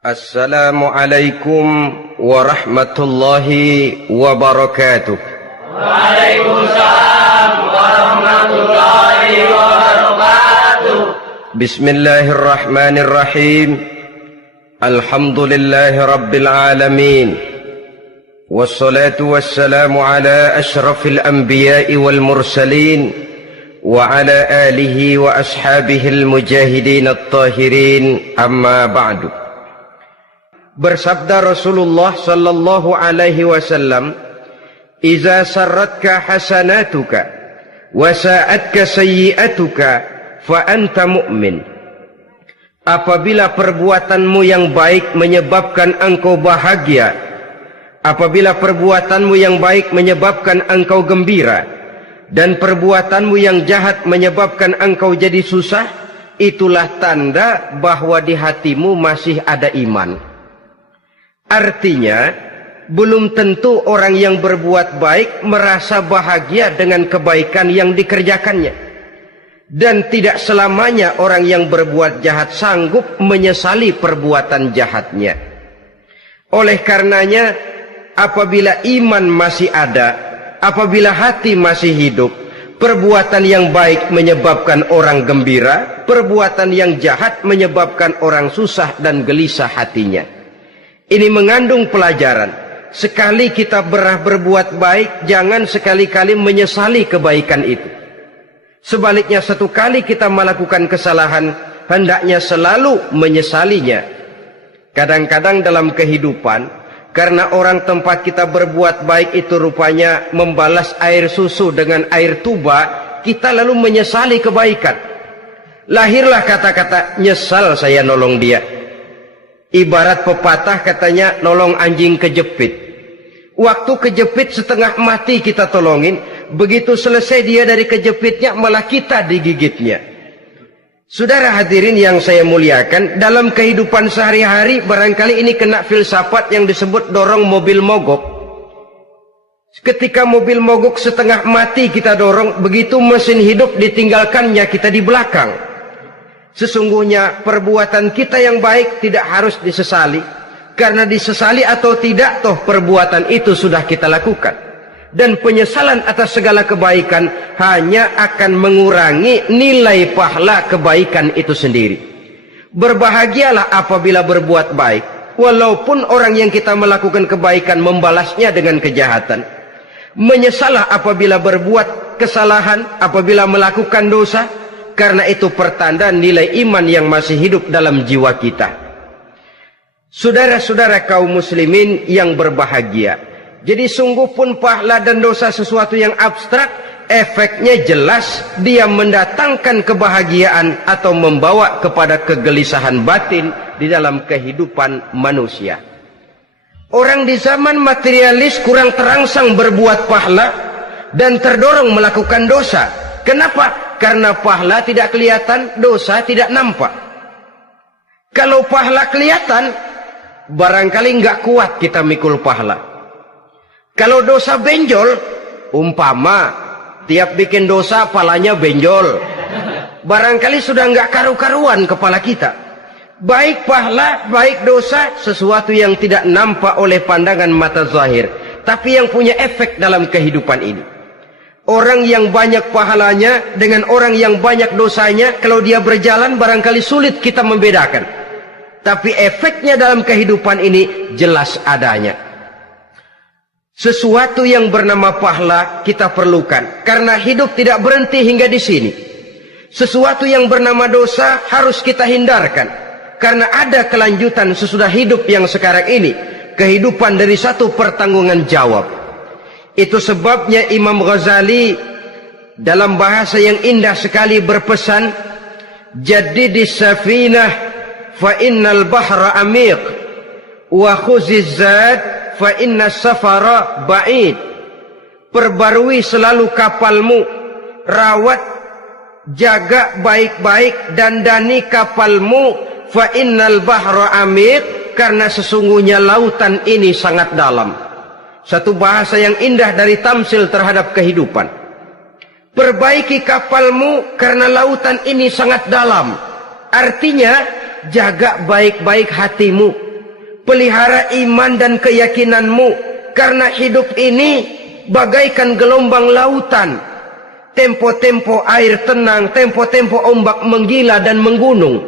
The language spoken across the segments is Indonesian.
Assalamualaikum warahmatullahi wabarakatuh. Waalaikumsalam warahmatullahi wabarakatuh. Bismillahirrahmanirrahim. Alhamdulillahi rabbil alamin. Wassalatu wassalamu ala ashrafil anbiya'i wal mursalin wa ala alihi wa ashabihil mujahidin at-tahirin, amma ba'du. Bersabda Rasulullah sallallahu alaihi wasallam, "Iza sarratka hasanatuka wa sa'atka sayyi'atuka fa anta mu'min." Apabila perbuatanmu yang baik menyebabkan engkau bahagia, apabila perbuatanmu yang baik menyebabkan engkau gembira, dan perbuatanmu yang jahat menyebabkan engkau jadi susah, itulah tanda bahwa di hatimu masih ada iman. Artinya, belum tentu orang yang berbuat baik merasa bahagia dengan kebaikan yang dikerjakannya. Dan tidak selamanya orang yang berbuat jahat sanggup menyesali perbuatan jahatnya. Oleh karenanya, apabila iman masih ada, apabila hati masih hidup, perbuatan yang baik menyebabkan orang gembira, perbuatan yang jahat menyebabkan orang susah dan gelisah hatinya. Ini mengandung pelajaran. Sekali kita berbuat baik, jangan sekali-kali menyesali kebaikan itu. Sebaliknya, satu kali kita melakukan kesalahan, hendaknya selalu menyesalinya. Kadang-kadang dalam kehidupan, karena orang tempat kita berbuat baik itu rupanya membalas air susu dengan air tuba, kita lalu menyesali kebaikan. Lahirlah kata-kata, "Nyesal saya nolong dia." Ibarat pepatah katanya, nolong anjing kejepit. Waktu kejepit setengah mati kita tolongin, begitu selesai dia dari kejepitnya malah kita digigitnya. Saudara hadirin yang saya muliakan, dalam kehidupan sehari-hari barangkali ini kena filsafat yang disebut dorong mobil mogok. Ketika mobil mogok setengah mati kita dorong, begitu mesin hidup ditinggalkannya kita di belakang. Sesungguhnya perbuatan kita yang baik tidak harus disesali, karena disesali atau tidak, toh perbuatan itu sudah kita lakukan. Dan penyesalan atas segala kebaikan hanya akan mengurangi nilai pahala kebaikan itu sendiri. Berbahagialah apabila berbuat baik, walaupun orang yang kita melakukan kebaikan membalasnya dengan kejahatan. Menyesalah apabila berbuat kesalahan, apabila melakukan dosa, karena itu pertanda nilai iman yang masih hidup dalam jiwa kita. Saudara-saudara kaum muslimin yang berbahagia, jadi sungguh pun pahala dan dosa sesuatu yang abstrak, efeknya jelas dia mendatangkan kebahagiaan atau membawa kepada kegelisahan batin di dalam kehidupan manusia. Orang di zaman materialis kurang terangsang berbuat pahala dan terdorong melakukan dosa. Kenapa? Karena pahala tidak kelihatan, dosa tidak nampak. Kalau pahala kelihatan, barangkali nggak kuat kita mikul pahala. Kalau dosa benjol, umpama tiap bikin dosa palanya benjol, barangkali sudah nggak karu-karuan kepala kita. Baik pahala, baik dosa, sesuatu yang tidak nampak oleh pandangan mata zahir, tapi yang punya efek dalam kehidupan ini. Orang yang banyak pahalanya dengan orang yang banyak dosanya, kalau dia berjalan barangkali sulit kita membedakan. Tapi efeknya dalam kehidupan ini jelas adanya. Sesuatu yang bernama pahala kita perlukan, karena hidup tidak berhenti hingga di sini. Sesuatu yang bernama dosa harus kita hindarkan, karena ada kelanjutan sesudah hidup yang sekarang ini. Kehidupan dari satu pertanggungan jawab. Itu sebabnya Imam Ghazali dalam bahasa yang indah sekali berpesan, "Jaddidis safinah fa innal bahra amiq wa khuziz zad fa innas safara ba'id." Perbarui selalu kapalmu, rawat, jaga baik-baik, dandani kapalmu, fa innal bahra amiq, karena sesungguhnya lautan ini sangat dalam. Satu bahasa yang indah dari tamsil terhadap kehidupan. Perbaiki kapalmu karena lautan ini sangat dalam. Artinya, jaga baik-baik hatimu. pelihara iman dan keyakinanmu, karena hidup ini bagaikan gelombang lautan. Tempo-tempo air tenang, tempo-tempo ombak menggila dan menggunung.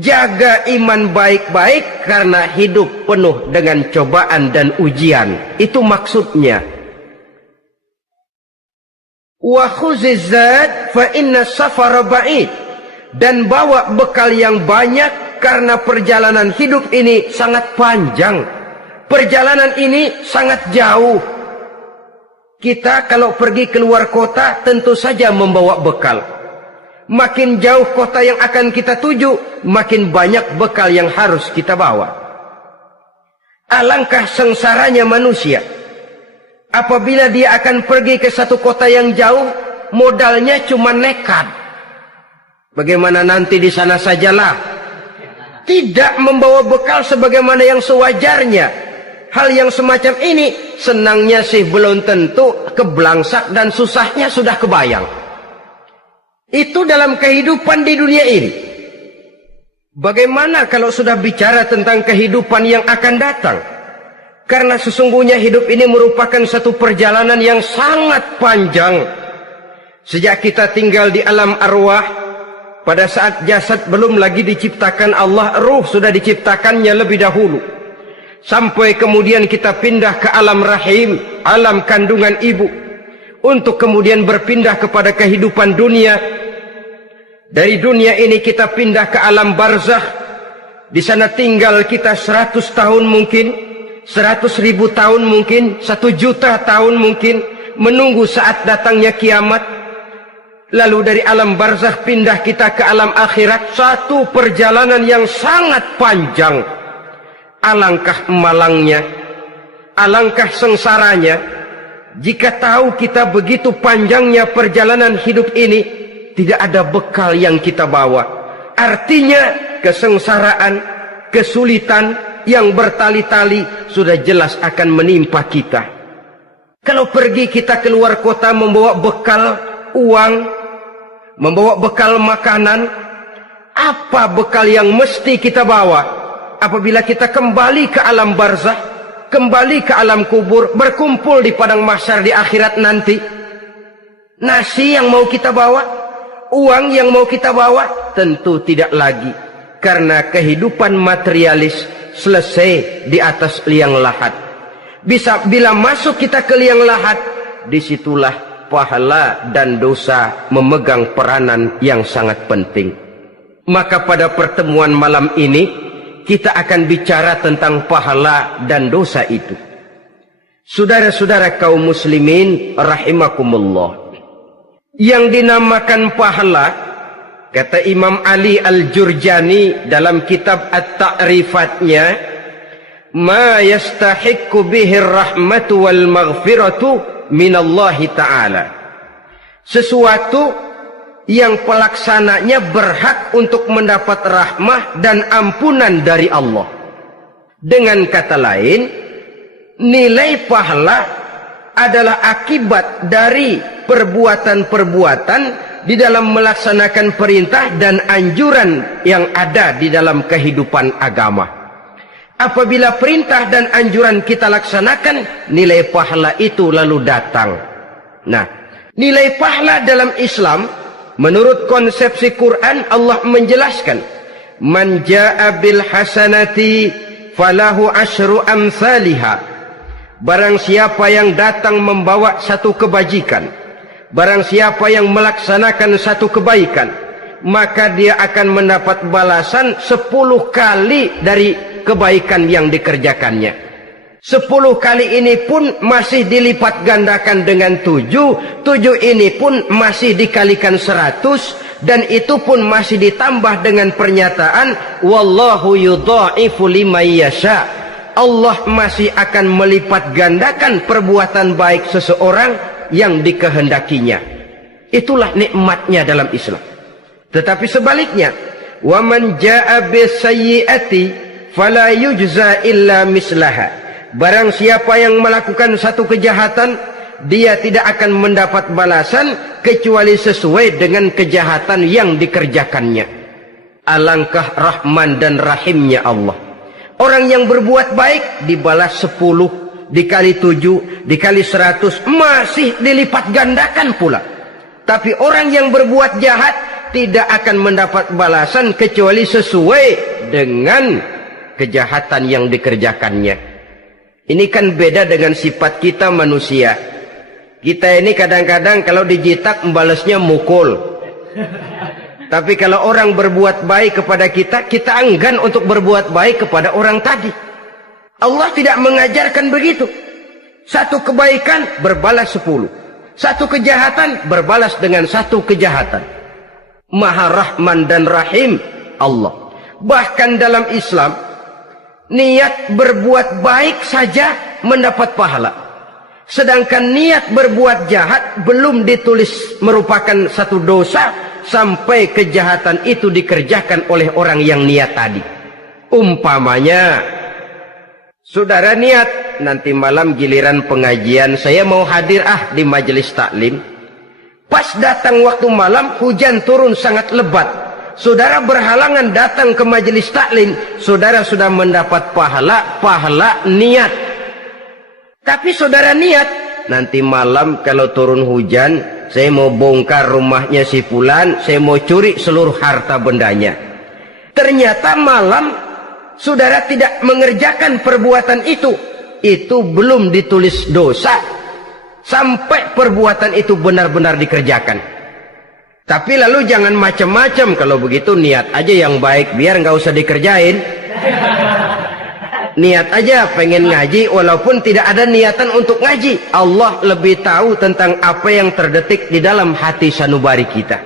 Jaga iman baik-baik karena hidup penuh dengan cobaan dan ujian. Itu maksudnya. Wa khuziz zad fa inna safara ba'id. Dan bawa bekal yang banyak karena perjalanan hidup ini sangat panjang. Perjalanan ini sangat jauh. Kita kalau pergi keluar kota tentu saja membawa bekal. Makin jauh kota yang akan kita tuju, makin banyak bekal yang harus kita bawa. Alangkah sengsaranya manusia apabila dia akan pergi ke satu kota yang jauh, modalnya cuma nekat. Bagaimana nanti di sana sajalah. Tidak membawa bekal sebagaimana yang sewajarnya. Hal yang semacam ini senangnya sih belum tentu, keblangsak dan susahnya sudah kebayang. Itu dalam kehidupan di dunia ini. Bagaimana kalau sudah bicara tentang kehidupan yang akan datang? Karena sesungguhnya hidup ini merupakan satu perjalanan yang sangat panjang. Sejak kita tinggal di alam arwah, pada saat jasad belum lagi diciptakan Allah, ruh sudah diciptakannya lebih dahulu. Sampai kemudian kita pindah ke alam rahim, alam kandungan ibu. Untuk kemudian berpindah kepada kehidupan dunia. Dari dunia ini kita pindah ke alam barzakh. Di sana tinggal kita 100 tahun mungkin, 100.000 tahun mungkin, 1 juta tahun mungkin, menunggu saat datangnya kiamat. Lalu dari alam barzakh pindah kita ke alam akhirat. Satu perjalanan yang sangat panjang. Alangkah malangnya, alangkah sengsaranya jika tahu kita begitu panjangnya perjalanan hidup ini, tidak ada bekal yang kita bawa. Artinya kesengsaraan, kesulitan yang bertali-tali sudah jelas akan menimpa kita. Kalau pergi kita keluar kota membawa bekal uang, membawa bekal makanan, apa bekal yang mesti kita bawa? Apabila kita kembali ke alam barzakh, kembali ke alam kubur, berkumpul di padang mahsyar di akhirat nanti, nasi yang mau kita bawa, uang yang mau kita bawa, tentu tidak lagi. Karena kehidupan materialis selesai di atas liang lahat. Bila masuk kita ke liang lahat, disitulah pahala dan dosa memegang peranan yang sangat penting. Maka pada pertemuan malam ini kita akan bicara tentang pahala dan dosa itu. Saudara-saudara kaum muslimin rahimakumullah, yang dinamakan pahala, kata Imam Ali Al-Jurjani dalam kitab At-Ta'rifatnya, ma yastahiqqu bihi ar-rahmatu wal maghfiratu minallahi ta'ala. Sesuatu yang pelaksananya berhak untuk mendapat rahmah dan ampunan dari Allah. Dengan kata lain, nilai pahala adalah akibat dari perbuatan-perbuatan di dalam melaksanakan perintah dan anjuran yang ada di dalam kehidupan agama. Apabila perintah dan anjuran kita laksanakan, nilai pahala itu lalu datang. Nah, nilai pahala dalam Islam, menurut konsepsi Quran, Allah menjelaskan, man jaa bil hasanati falahu asyru amsalihha. Barang siapa yang datang membawa satu kebajikan, barang siapa yang melaksanakan satu kebaikan, maka dia akan mendapat balasan 10 kali dari kebaikan yang dikerjakannya. 10 kali ini pun masih dilipat gandakan dengan 7. 7 ini pun masih dikalikan 100. Dan itu pun masih ditambah dengan pernyataan, wallahu yudha'ifu liman yasha. Allah masih akan melipat gandakan perbuatan baik seseorang yang dikehendakinya. Itulah nikmatnya dalam Islam. Tetapi sebaliknya, wa man jaa'a bisayyi'ati fala yujza illa mislaha. Barang siapa yang melakukan satu kejahatan, dia tidak akan mendapat balasan kecuali sesuai dengan kejahatan yang dikerjakannya. Alangkah rahman dan rahimnya Allah. Orang yang berbuat baik dibalas 10, dikali 7, dikali 100, masih dilipat gandakan pula. Tapi orang yang berbuat jahat tidak akan mendapat balasan kecuali sesuai dengan kejahatan yang dikerjakannya. Ini kan beda dengan sifat kita manusia. Kita ini kadang-kadang kalau dijitak membalasnya mukul. Tapi kalau orang berbuat baik kepada kita, kita enggan untuk berbuat baik kepada orang tadi. Allah tidak mengajarkan begitu. Satu kebaikan berbalas 10. Satu kejahatan berbalas dengan satu kejahatan. Maha Rahman dan Rahim Allah. Bahkan dalam Islam, niat berbuat baik saja mendapat pahala. Sedangkan niat berbuat jahat belum ditulis merupakan satu dosa sampai kejahatan itu dikerjakan oleh orang yang niat tadi. Umpamanya, saudara niat nanti malam giliran pengajian saya mau hadir di majelis taklim. Pas datang waktu malam hujan turun sangat lebat. Saudara berhalangan datang ke majelis taklim, saudara sudah mendapat pahala niat. Tapi saudara niat nanti malam kalau turun hujan, saya mau bongkar rumahnya si fulan, saya mau curi seluruh harta bendanya. Ternyata malam saudara tidak mengerjakan perbuatan itu belum ditulis dosa sampai perbuatan itu benar-benar dikerjakan. Tapi lalu jangan macam-macam. Kalau begitu niat aja yang baik, biar nggak usah dikerjain. Niat aja pengen ngaji walaupun tidak ada niatan untuk ngaji. Allah lebih tahu tentang apa yang terdetik di dalam hati sanubari kita.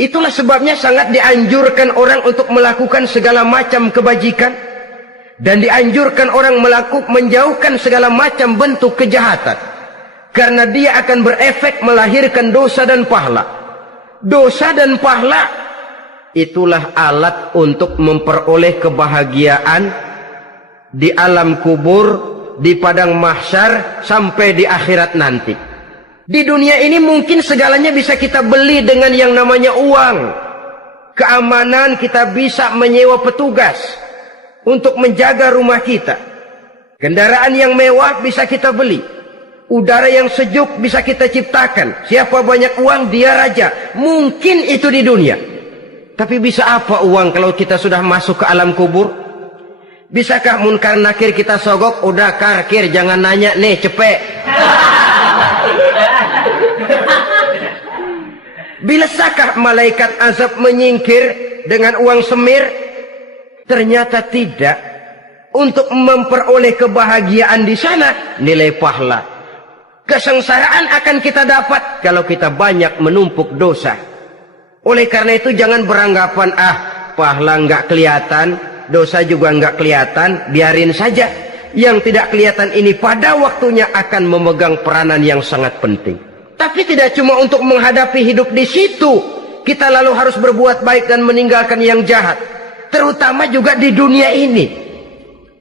Itulah sebabnya sangat dianjurkan orang untuk melakukan segala macam kebajikan, dan dianjurkan orang menjauhkan segala macam bentuk kejahatan, karena dia akan berefek melahirkan dosa dan pahala. Dosa dan pahala itulah alat untuk memperoleh kebahagiaan di alam kubur, di padang mahsyar, sampai di akhirat nanti. Di dunia ini mungkin segalanya bisa kita beli dengan yang namanya uang. Keamanan kita bisa menyewa petugas untuk menjaga rumah kita. Kendaraan yang mewah bisa kita beli. Udara yang sejuk bisa kita ciptakan. Siapa banyak uang dia raja. Mungkin itu di dunia. Tapi bisa apa uang kalau kita sudah masuk ke alam kubur? Bisakah munkar nakir kita sogok? Udah karkir, jangan nanya nih, cepet. Bisakah malaikat azab menyingkir dengan uang semir? Ternyata tidak. Untuk memperoleh kebahagiaan di sana, nilai pahala. Kesengsaraan akan kita dapat kalau kita banyak menumpuk dosa. Oleh karena itu jangan beranggapan pahala nggak kelihatan, dosa juga nggak kelihatan, biarin saja. Yang tidak kelihatan ini pada waktunya akan memegang peranan yang sangat penting. Tapi tidak cuma untuk menghadapi hidup di situ, kita lalu harus berbuat baik dan meninggalkan yang jahat. Terutama juga di dunia ini.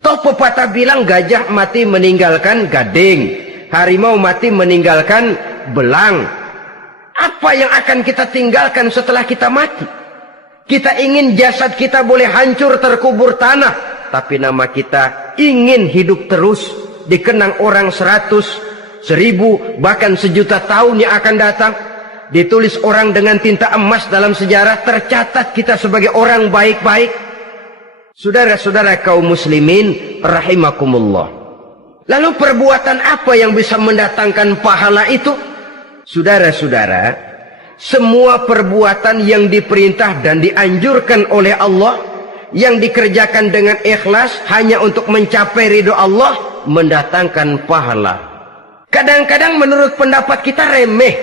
Toh pepatah bilang gajah mati meninggalkan gading, harimau mati meninggalkan belang. Apa yang akan kita tinggalkan setelah kita mati? Kita ingin jasad kita boleh hancur terkubur tanah, tapi nama kita ingin hidup terus, dikenang orang 100, 1000, bahkan 1.000.000 tahun yang akan datang. Ditulis orang dengan tinta emas dalam sejarah, tercatat kita sebagai orang baik-baik. Saudara-saudara kaum muslimin rahimakumullah. Lalu perbuatan apa yang bisa mendatangkan pahala itu? Saudara-saudara, semua perbuatan yang diperintah dan dianjurkan oleh Allah, yang dikerjakan dengan ikhlas hanya untuk mencapai ridho Allah, mendatangkan pahala. Kadang-kadang menurut pendapat kita remeh,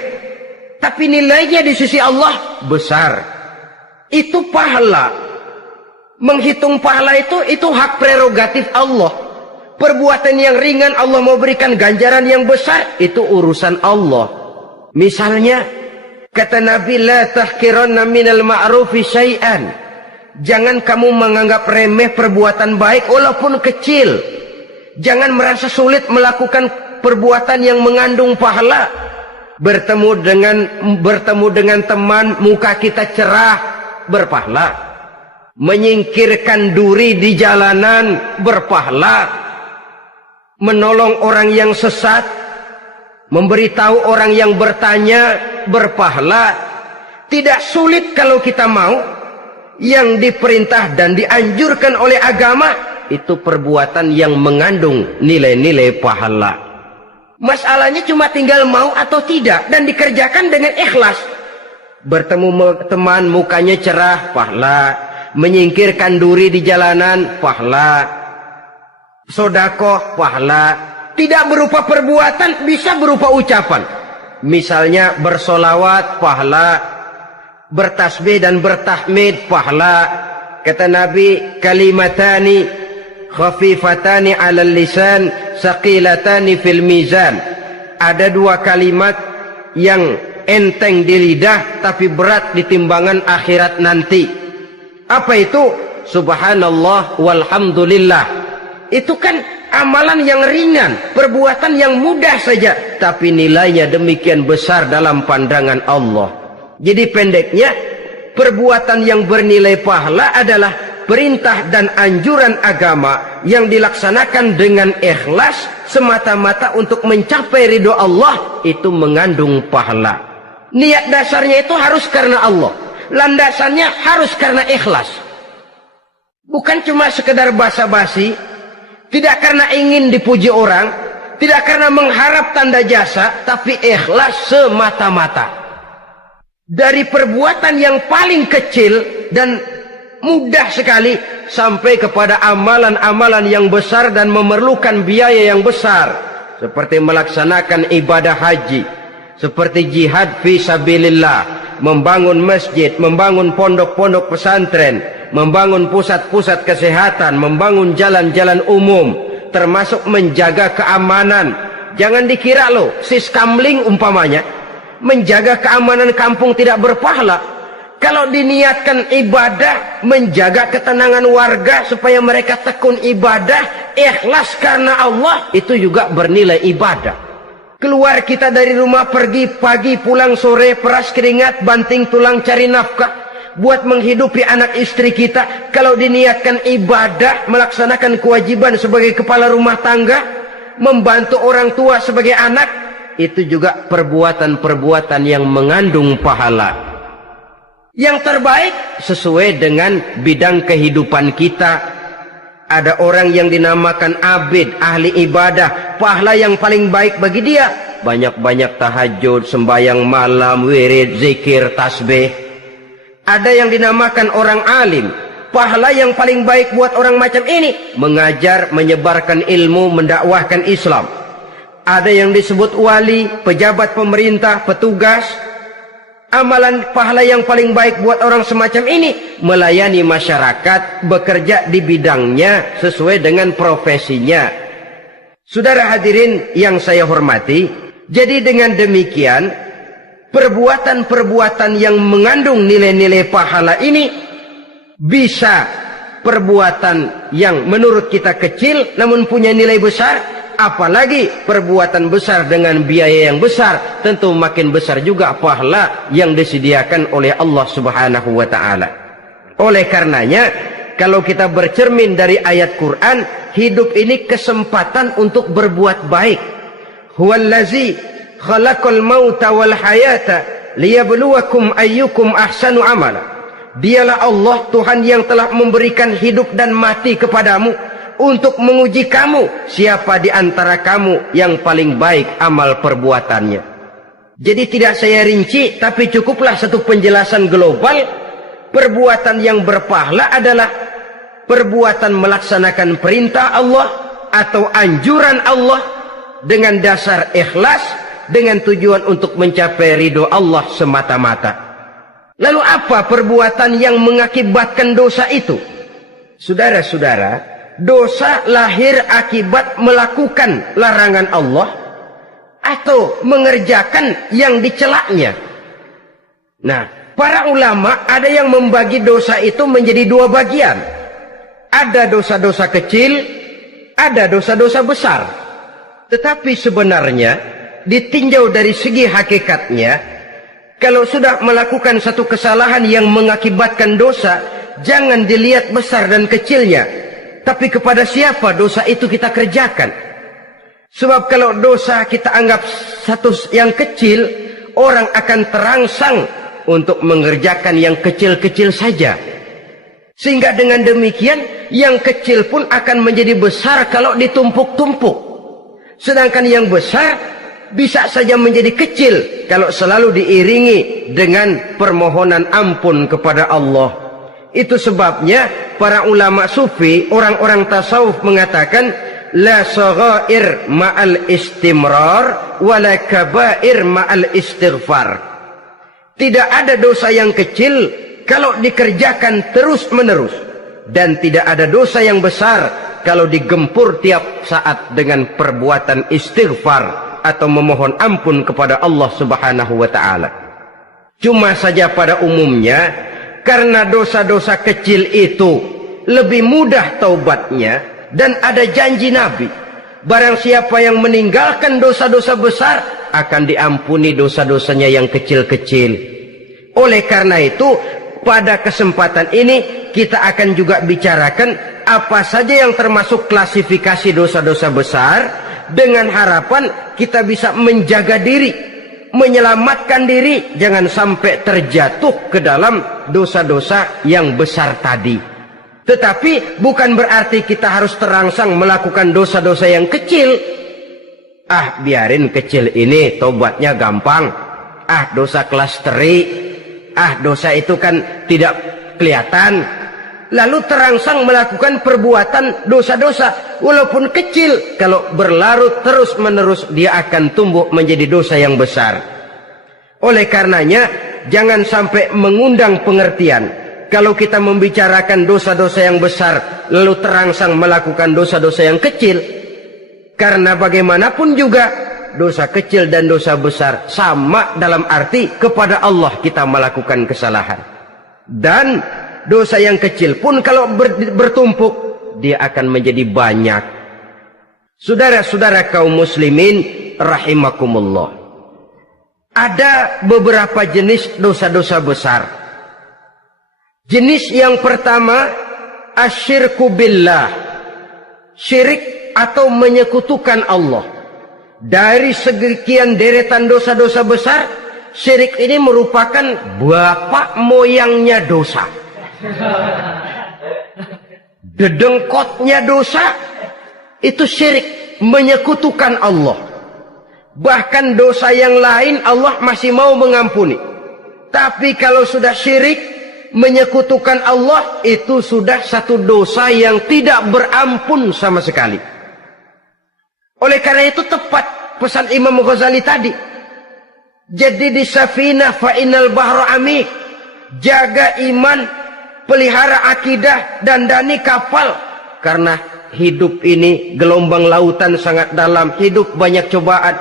tapi nilainya di sisi Allah besar. Itu pahala. Menghitung pahala itu hak prerogatif Allah. Perbuatan yang ringan Allah mau berikan ganjaran yang besar, itu urusan Allah. Misalnya, kata Nabi, la tahkiranna minal ma'rufi syai'an. Jangan kamu menganggap remeh perbuatan baik walaupun kecil. Jangan merasa sulit melakukan perbuatan yang mengandung pahala. Bertemu dengan teman, muka kita cerah, berpahala. menyingkirkan duri di jalanan berpahala, menolong orang yang sesat, memberitahu orang yang bertanya berpahala. Tidak sulit kalau kita mau. Yang diperintah dan dianjurkan oleh agama itu perbuatan yang mengandung nilai-nilai pahala. Masalahnya cuma tinggal mau atau tidak dan dikerjakan dengan ikhlas. Bertemu teman mukanya cerah, pahala. Menyingkirkan duri di jalanan, pahala. Sodakoh, pahala. Tidak berupa perbuatan, bisa berupa ucapan. Misalnya bersolawat, pahala. Bertasbih dan bertahmid, pahala. Kata Nabi, kalimatani khafifatani 'alal lisan saqilatani fil mizan. Ada dua kalimat yang enteng di lidah tapi berat di timbangan akhirat nanti. Apa itu? Subhanallah walhamdulillah. Itu kan amalan yang ringan, perbuatan yang mudah saja, tapi nilainya demikian besar dalam pandangan Allah. Jadi pendeknya, perbuatan yang bernilai pahala adalah perintah dan anjuran agama yang dilaksanakan dengan ikhlas semata-mata untuk mencapai ridho Allah, itu mengandung pahala. Niat dasarnya itu harus karena Allah, landasannya harus karena ikhlas. Bukan cuma sekedar basa-basi, tidak karena ingin dipuji orang, tidak karena mengharap tanda jasa, tapi ikhlas semata-mata. Dari perbuatan yang paling kecil dan mudah sekali sampai kepada amalan-amalan yang besar dan memerlukan biaya yang besar, seperti melaksanakan ibadah haji, seperti jihad fi sabilillah, membangun masjid, membangun pondok-pondok pesantren, membangun pusat-pusat kesehatan, membangun jalan-jalan umum, termasuk menjaga keamanan. Jangan dikira loh, siskamling umpamanya, menjaga keamanan kampung tidak berpahala. Kalau diniatkan ibadah, menjaga ketenangan warga supaya mereka tekun ibadah, ikhlas karena Allah, itu juga bernilai ibadah. Keluar kita dari rumah, pergi pagi, pulang sore, peras keringat, banting tulang cari nafkah buat menghidupi anak istri kita. Kalau diniatkan ibadah, melaksanakan kewajiban sebagai kepala rumah tangga, membantu orang tua sebagai anak, itu juga perbuatan-perbuatan yang mengandung pahala. Yang terbaik sesuai dengan bidang kehidupan kita. Ada orang yang dinamakan abid, ahli ibadah, pahala yang paling baik bagi dia banyak-banyak tahajud, sembahyang malam, wirid, zikir, tasbih. Ada yang dinamakan orang alim, pahala yang paling baik buat orang macam ini mengajar, menyebarkan ilmu, mendakwahkan Islam. Ada yang disebut wali, pejabat pemerintah, petugas. Amalan pahala yang paling baik buat orang semacam ini melayani masyarakat, bekerja di bidangnya sesuai dengan profesinya. Saudara hadirin yang saya hormati, jadi dengan demikian perbuatan-perbuatan yang mengandung nilai-nilai pahala ini bisa perbuatan yang menurut kita kecil namun punya nilai besar. Apalagi perbuatan besar dengan biaya yang besar, tentu makin besar juga pahala yang disediakan oleh Allah Subhanahu wa ta'ala. Oleh karenanya, kalau kita bercermin dari ayat Quran, hidup ini kesempatan untuk berbuat baik. Huwallazi khalaqal mauta wal hayata liyabluwakum ayyukum ahsanu amala. Dialah Allah, Tuhan yang telah memberikan hidup dan mati kepadamu untuk menguji kamu, siapa di antara kamu yang paling baik amal perbuatannya. Jadi tidak saya rinci, tapi cukuplah satu penjelasan global. Perbuatan yang berpahala adalah perbuatan melaksanakan perintah Allah atau anjuran Allah dengan dasar ikhlas, dengan tujuan untuk mencapai ridho Allah semata-mata. Lalu apa perbuatan yang mengakibatkan dosa itu? Saudara-saudara, dosa lahir akibat melakukan larangan Allah atau mengerjakan yang dicelaknya. Nah, para ulama ada yang membagi dosa itu menjadi dua bagian. Ada dosa-dosa kecil, ada dosa-dosa besar. Tetapi sebenarnya ditinjau dari segi hakikatnya, kalau sudah melakukan satu kesalahan yang mengakibatkan dosa, jangan dilihat besar dan kecilnya, tapi kepada siapa dosa itu kita kerjakan. Sebab kalau dosa kita anggap satu yang kecil, orang akan terangsang untuk mengerjakan yang kecil-kecil saja. Sehingga dengan demikian, yang kecil pun akan menjadi besar kalau ditumpuk-tumpuk. Sedangkan yang besar bisa saja menjadi kecil kalau selalu diiringi dengan permohonan ampun kepada Allah. Itu sebabnya para ulama sufi, orang-orang tasawuf mengatakan, la saghair ma'al istimrar wala kabair ma'al istighfar. Tidak ada dosa yang kecil kalau dikerjakan terus-menerus, dan tidak ada dosa yang besar kalau digempur tiap saat dengan perbuatan istighfar atau memohon ampun kepada Allah Subhanahu wa taala. Cuma saja pada umumnya, karena dosa-dosa kecil itu lebih mudah taubatnya, dan ada janji Nabi, barang siapa yang meninggalkan dosa-dosa besar akan diampuni dosa-dosanya yang kecil-kecil. Oleh karena itu, pada kesempatan ini kita akan juga bicarakan apa saja yang termasuk klasifikasi dosa-dosa besar, dengan harapan kita bisa menjaga diri, menyelamatkan diri, jangan sampai terjatuh ke dalam dosa-dosa yang besar tadi. Tetapi bukan berarti kita harus terangsang melakukan dosa-dosa yang kecil. Ah, biarin kecil ini, tobatnya gampang. Ah, dosa kelas teri. Ah, dosa itu kan tidak kelihatan. Lalu terangsang melakukan perbuatan dosa-dosa walaupun kecil, kalau berlarut terus-menerus dia akan tumbuh menjadi dosa yang besar. Oleh karenanya, jangan sampai mengundang pengertian kalau kita membicarakan dosa-dosa yang besar lalu terangsang melakukan dosa-dosa yang kecil. Karena bagaimanapun juga dosa kecil dan dosa besar sama dalam arti kepada Allah kita melakukan kesalahan. Dan dosa yang kecil pun kalau bertumpuk, dia akan menjadi banyak. Saudara-saudara kaum muslimin rahimakumullah, ada beberapa jenis dosa-dosa besar. Jenis yang pertama, asyirku billah, syirik atau menyekutukan Allah. Dari sekian deretan dosa-dosa besar, syirik ini merupakan bapak moyangnya dosa. Dedengkotnya dosa itu syirik, menyekutukan Allah. Bahkan dosa yang lain Allah masih mau mengampuni, tapi kalau sudah syirik, menyekutukan Allah, itu sudah satu dosa yang tidak berampun sama sekali. Oleh karena itu tepat pesan Imam Ghazali tadi, jadi di safinah fa innal bahra amik, jaga iman, pelihara akidah, dandani kapal. Karena hidup ini gelombang lautan sangat dalam, hidup banyak cobaan.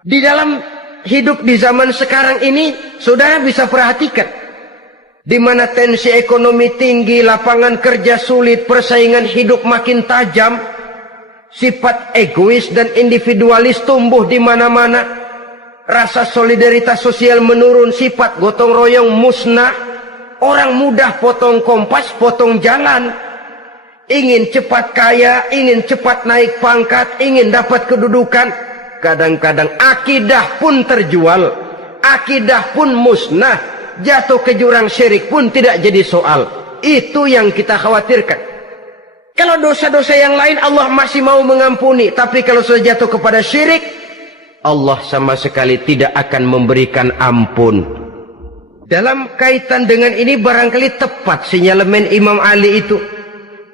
Di dalam hidup di zaman sekarang ini, saudara bisa perhatikan, di mana tensi ekonomi tinggi, lapangan kerja sulit, persaingan hidup makin tajam, sifat egois dan individualis tumbuh di mana-mana, rasa solidaritas sosial menurun, sifat gotong royong musnah. Orang mudah potong kompas, potong jalan. Ingin cepat kaya, ingin cepat naik pangkat, ingin dapat kedudukan. Kadang-kadang akidah pun terjual, akidah pun musnah, jatuh ke jurang syirik pun tidak jadi soal. Itu yang kita khawatirkan. Kalau dosa-dosa yang lain Allah masih mau mengampuni, tapi kalau sudah jatuh kepada syirik, Allah sama sekali tidak akan memberikan ampun. Dalam kaitan dengan ini barangkali tepat sinyalemen Imam Ali itu.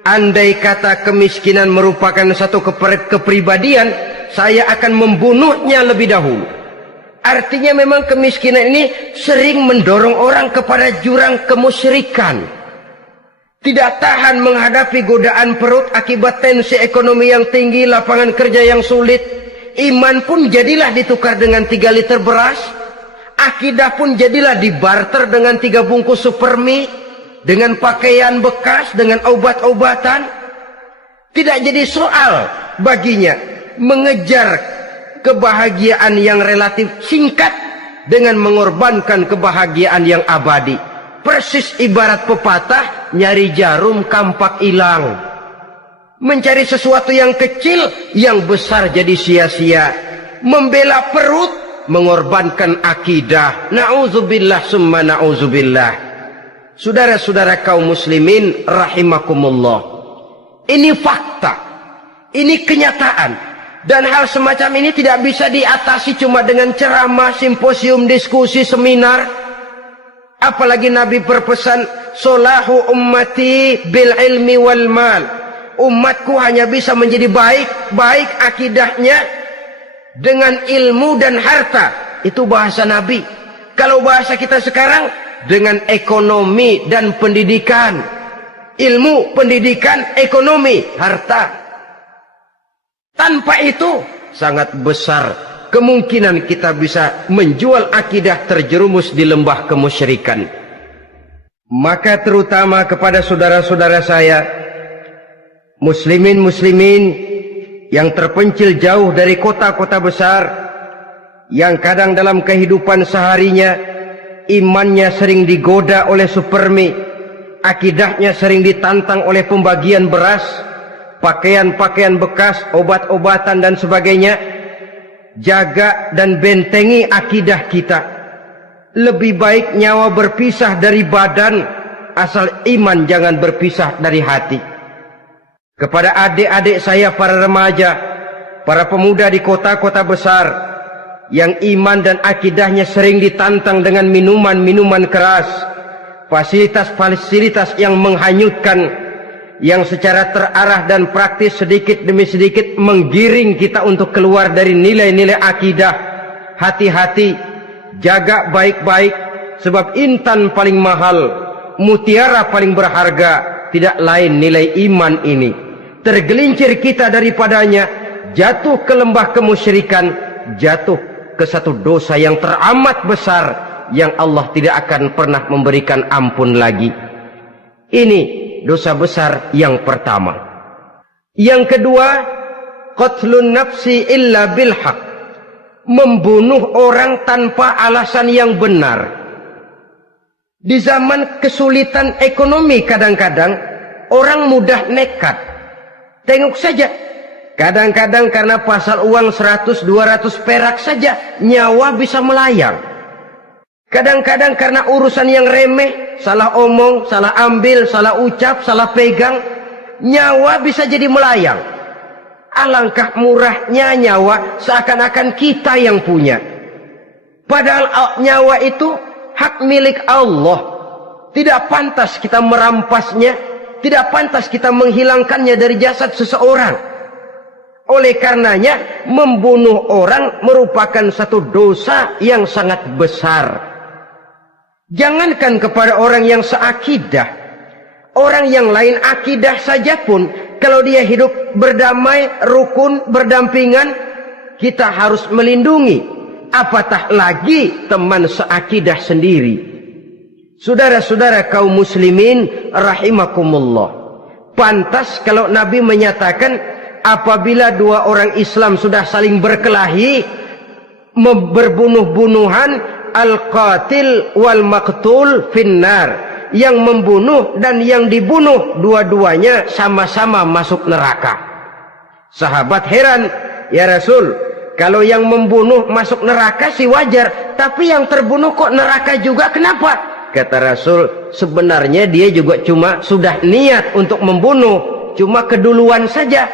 Andai kata kemiskinan merupakan satu kepribadian, saya akan membunuhnya lebih dahulu. Artinya memang kemiskinan ini sering mendorong orang kepada jurang kemusyrikan. Tidak tahan menghadapi godaan perut akibat tensi ekonomi yang tinggi, lapangan kerja yang sulit. Iman pun jadilah ditukar dengan 3 liter beras. Akidah pun jadilah dibarter dengan 3 bungkus supermi, dengan pakaian bekas, dengan obat-obatan. Tidak jadi soal baginya mengejar kebahagiaan yang relatif singkat dengan mengorbankan kebahagiaan yang abadi. Persis ibarat pepatah, nyari jarum kampak hilang. Mencari sesuatu yang kecil, yang besar jadi sia-sia. Membela perut, mengorbankan akidah. Na'udzubillah summa na'udzubillah. Saudara-saudara kaum muslimin rahimakumullah. Ini fakta. Ini kenyataan. Dan hal semacam ini tidak bisa diatasi cuma dengan ceramah, simposium, diskusi, seminar. Apalagi Nabi berpesan, solahu ummati bil ilmi wal mal. Umatku hanya bisa menjadi baik akidahnya dengan ilmu dan harta. Itu bahasa Nabi. Kalau bahasa kita sekarang, dengan ekonomi dan pendidikan. Ilmu, pendidikan, ekonomi, harta. Tanpa itu sangat besar kemungkinan kita bisa menjual akidah terjerumus di lembah kemusyrikan. Maka terutama kepada saudara-saudara saya, muslimin yang terpencil jauh dari kota-kota besar, yang kadang dalam kehidupan seharinya imannya sering digoda oleh supermi, akidahnya sering ditantang oleh pembagian beras, pakaian-pakaian bekas, obat-obatan dan sebagainya. Jaga dan bentengi akidah kita. Lebih baik nyawa berpisah dari badan, asal iman jangan berpisah dari hati. Kepada adik-adik saya para remaja, para pemuda di kota-kota besar, yang iman dan akidahnya sering ditantang dengan minuman-minuman keras, fasilitas-fasilitas yang menghanyutkan, yang secara terarah dan praktis sedikit demi sedikit menggiring kita untuk keluar dari nilai-nilai akidah. Hati-hati, jaga baik-baik, sebab intan paling mahal, mutiara paling berharga, tidak lain nilai iman ini. Tergelincir kita daripadanya, jatuh ke lembah kemusyrikan, jatuh ke satu dosa yang teramat besar, yang Allah tidak akan pernah memberikan ampun lagi. Ini dosa besar yang pertama. Yang kedua, qatlun nafsi illa bilhaq, membunuh orang tanpa alasan yang benar. Di zaman kesulitan ekonomi kadang-kadang orang mudah nekat. Tengok saja, kadang-kadang karena pasal uang 100-200 perak saja nyawa bisa melayang. Kadang-kadang karena urusan yang remeh, salah omong, salah ambil, salah ucap, salah pegang, nyawa bisa jadi melayang. Alangkah murahnya nyawa, seakan-akan kita yang punya. Padahal nyawa itu hak milik Allah. Tidak pantas kita merampasnya, tidak pantas kita menghilangkannya dari jasad seseorang. Oleh karenanya, membunuh orang merupakan satu dosa yang sangat besar. Jangankan kepada orang yang seakidah, orang yang lain akidah saja pun, kalau dia hidup berdamai, rukun, berdampingan, kita harus melindungi. Apatah lagi teman seakidah sendiri. Saudara-saudara kaum muslimin rahimakumullah. Pantas kalau Nabi menyatakan, apabila dua orang Islam sudah saling berkelahi, berbunuh-bunuhan, al-qatil wal maqtul finnar, yang membunuh dan yang dibunuh dua-duanya sama-sama masuk neraka. Sahabat heran, ya Rasul, kalau yang membunuh masuk neraka sih wajar, tapi yang terbunuh kok neraka juga, kenapa? Kata Rasul, sebenarnya dia juga cuma sudah niat untuk membunuh, cuma keduluan saja.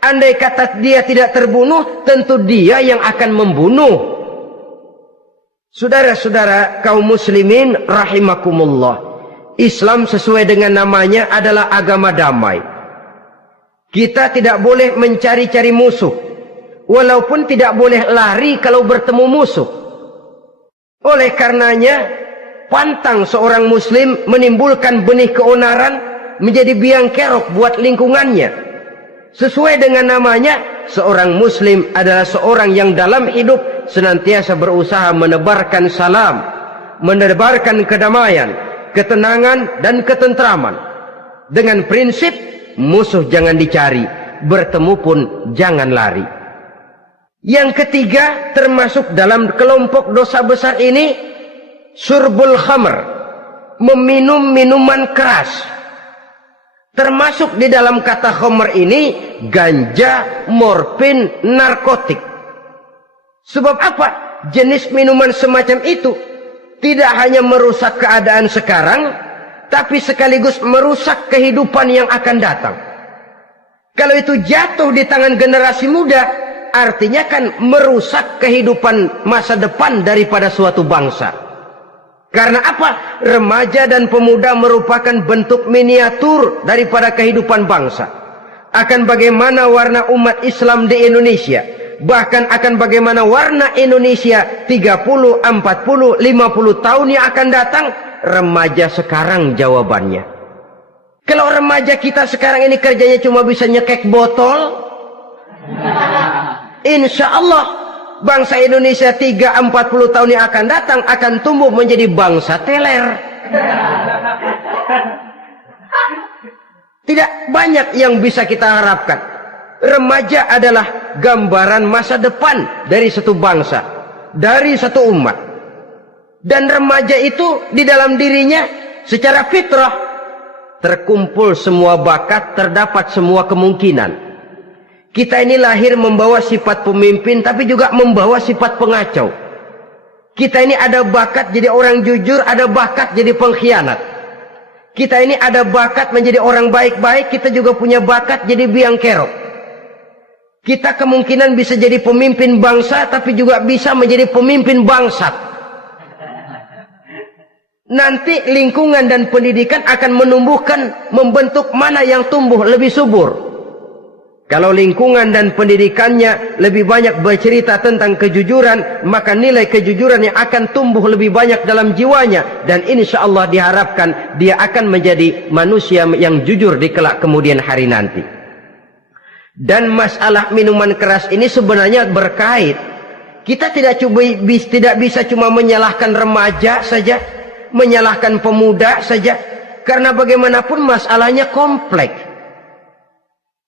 Andai kata dia tidak terbunuh, tentu dia yang akan membunuh. Saudara-saudara kaum muslimin rahimakumullah, Islam sesuai dengan namanya adalah agama damai. Kita tidak boleh mencari-cari musuh, walaupun tidak boleh lari kalau bertemu musuh. Oleh karenanya, pantang seorang muslim menimbulkan benih keonaran menjadi biang kerok buat lingkungannya. Sesuai dengan namanya, seorang muslim adalah seorang yang dalam hidup senantiasa berusaha menebarkan salam, menebarkan kedamaian, ketenangan dan ketentraman. Dengan prinsip, musuh jangan dicari, bertemu pun jangan lari. Yang ketiga, termasuk dalam kelompok dosa besar ini, syurbul khamr, meminum minuman keras. Termasuk di dalam kata khamr ini ganja, morfin, narkotik. Sebab apa? Jenis minuman semacam itu tidak hanya merusak keadaan sekarang, tapi sekaligus merusak kehidupan yang akan datang. Kalau itu jatuh di tangan generasi muda, artinya kan merusak kehidupan masa depan daripada suatu bangsa. Karena apa? Remaja dan pemuda merupakan bentuk miniatur daripada kehidupan bangsa. Akan bagaimana warna umat Islam di Indonesia, bahkan akan bagaimana warna Indonesia 30, 40, 50 tahun yang akan datang, remaja sekarang jawabannya. Kalau remaja kita sekarang ini kerjanya cuma bisa nyekek botol, insya Allah bangsa Indonesia 30-40 tahun yang akan datang akan tumbuh menjadi bangsa teler. Tidak banyak yang bisa kita harapkan. Remaja adalah gambaran masa depan dari satu bangsa, dari satu umat. Dan remaja itu di dalam dirinya secara fitrah terkumpul semua bakat, terdapat semua kemungkinan. Kita ini lahir membawa sifat pemimpin, tapi juga membawa sifat pengacau. Kita ini ada bakat jadi orang jujur, ada bakat jadi pengkhianat. Kita ini ada bakat menjadi orang baik-baik, kita juga punya bakat jadi biang kerok. Kita kemungkinan bisa jadi pemimpin bangsa, tapi juga bisa menjadi pemimpin bangsat. Nanti lingkungan dan pendidikan akan menumbuhkan, membentuk mana yang tumbuh lebih subur. Kalau lingkungan dan pendidikannya lebih banyak bercerita tentang kejujuran, maka nilai kejujuran yang akan tumbuh lebih banyak dalam jiwanya. Dan insya Allah diharapkan dia akan menjadi manusia yang jujur di kelak kemudian hari nanti. Dan masalah minuman keras ini sebenarnya berkait. Kita tidak bisa cuma menyalahkan remaja saja, menyalahkan pemuda saja. Karena bagaimanapun masalahnya kompleks.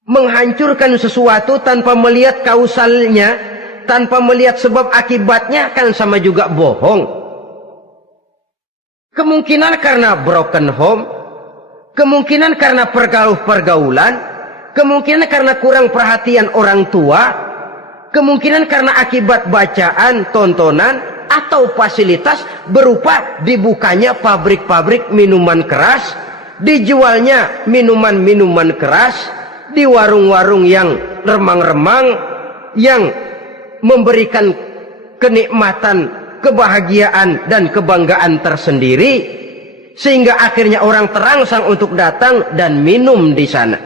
Menghancurkan sesuatu tanpa melihat kausalnya, tanpa melihat sebab akibatnya, kan sama juga bohong. Kemungkinan karena broken home, kemungkinan karena pergaulan, kemungkinan karena kurang perhatian orang tua, kemungkinan karena akibat bacaan, tontonan, atau fasilitas berupa dibukanya pabrik-pabrik minuman keras, dijualnya minuman-minuman keras, di warung-warung yang remang-remang, yang memberikan kenikmatan, kebahagiaan dan kebanggaan tersendiri, sehingga akhirnya orang terangsang untuk datang dan minum di sana.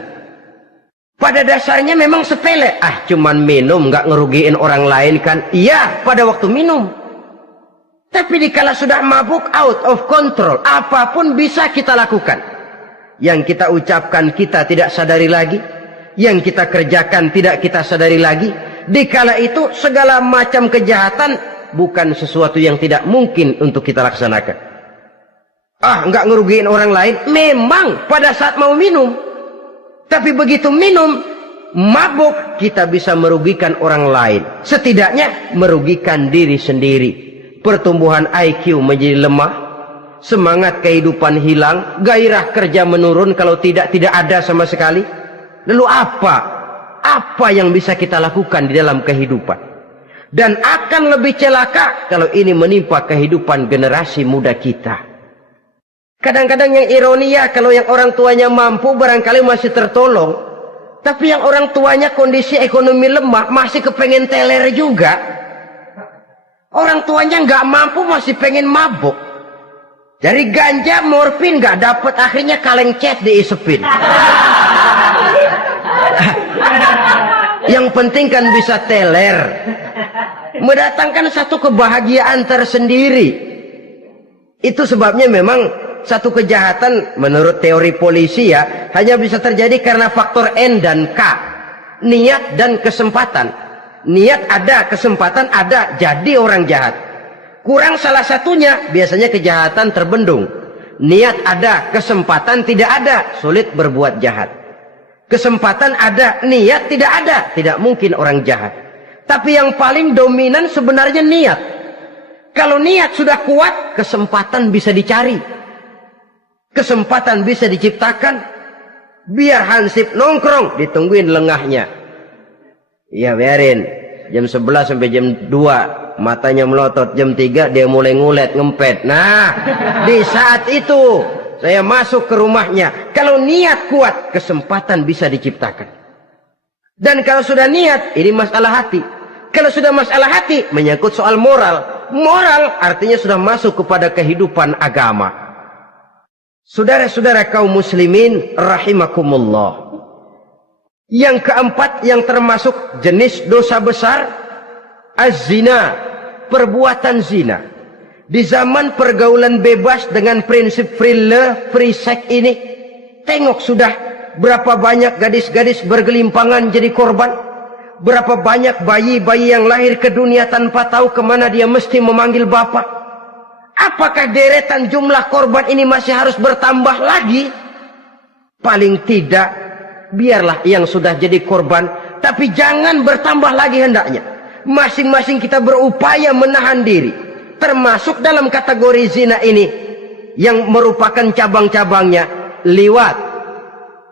Pada dasarnya memang sepele, cuman minum, nggak ngerugiin orang lain kan? Iya, pada waktu minum. Tapi dikala sudah mabuk, out of control, apapun bisa kita lakukan. Yang kita ucapkan kita tidak sadari lagi, yang kita kerjakan tidak kita sadari lagi. Dikala itu segala macam kejahatan bukan sesuatu yang tidak mungkin untuk kita laksanakan. Nggak ngerugiin orang lain, memang pada saat mau minum. Tapi begitu minum, mabuk, kita bisa merugikan orang lain. Setidaknya merugikan diri sendiri. Pertumbuhan IQ menjadi lemah, semangat kehidupan hilang, gairah kerja menurun, kalau tidak ada sama sekali. Lalu apa yang bisa kita lakukan di dalam kehidupan? Dan akan lebih celaka kalau ini menimpa kehidupan generasi muda kita. Kadang-kadang yang ironi ya, kalau yang orang tuanya mampu barangkali masih tertolong. Tapi yang orang tuanya kondisi ekonomi lemah masih kepengen teler juga. Orang tuanya nggak mampu masih pengen mabuk. Dari ganja, morfin nggak dapet, akhirnya kaleng cat diisepin. Yang penting kan bisa teler, mendatangkan satu kebahagiaan tersendiri. Itu sebabnya memang satu kejahatan menurut teori polisi ya hanya bisa terjadi karena faktor N dan K, niat dan kesempatan. Niat ada, kesempatan ada, jadi orang jahat. Kurang salah satunya, biasanya kejahatan terbendung. Niat ada, kesempatan tidak ada, sulit berbuat jahat. Kesempatan ada, niat tidak ada, tidak mungkin orang jahat. Tapi yang paling dominan sebenarnya niat. Kalau niat sudah kuat, kesempatan bisa dicari. kesempatan bisa diciptakan, biar hansip nongkrong, ditungguin lengahnya. Iya biarin, jam 11 sampai jam 2, matanya melotot, jam 3 dia mulai ngulet, ngempet. Nah, di saat itu saya masuk ke rumahnya. Kalau niat kuat, kesempatan bisa diciptakan. Dan kalau sudah niat, ini masalah hati. Kalau sudah masalah hati, menyangkut soal moral. Moral artinya sudah masuk kepada kehidupan agama. Saudara-saudara kaum muslimin rahimakumullah. Yang keempat yang termasuk jenis dosa besar, az-zina, perbuatan zina. Di zaman pergaulan bebas dengan prinsip free love, free sex ini, tengok sudah berapa banyak gadis-gadis bergelimpangan jadi korban. Berapa banyak bayi-bayi yang lahir ke dunia tanpa tahu kemana dia mesti memanggil bapak. Apakah deretan jumlah korban ini masih harus bertambah lagi? Paling tidak, biarlah yang sudah jadi korban, tapi jangan bertambah lagi hendaknya. Masing-masing kita berupaya menahan diri. Termasuk dalam kategori zina ini, yang merupakan cabang-cabangnya, liwat,